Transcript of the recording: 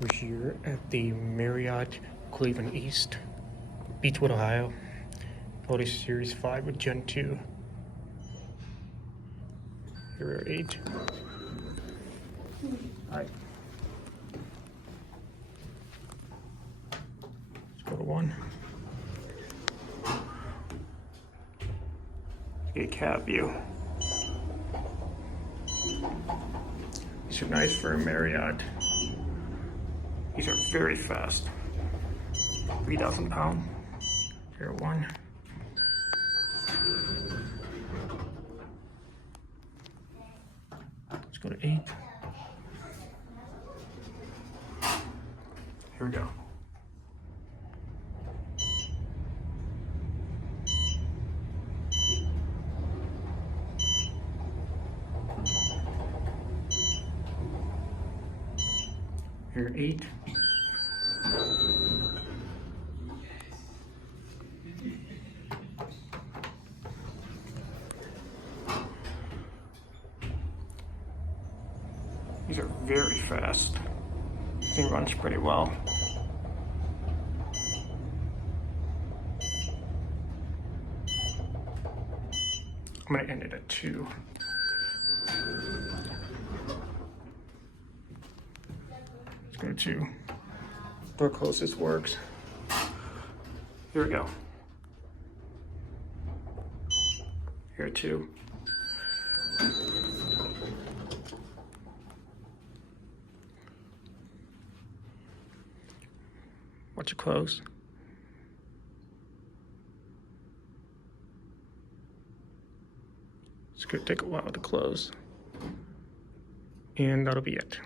We're here at the Marriott Cleveland East, Beachwood, Ohio. Otis Series 5 with Gen 2. Here are 8. Alright. Let's go to 1. Let's get a cab view. These are nice for a Marriott. These are very fast. 3,000 pound. Here, 1. Let's go to 8. Here we go. Here, 8. These are very fast. This thing runs pretty well. I'm gonna end it at 2. Let's go to 2. Door closest works. Here we go. Here, 2. Watch it close. It's gonna take a while to close. And that'll be it.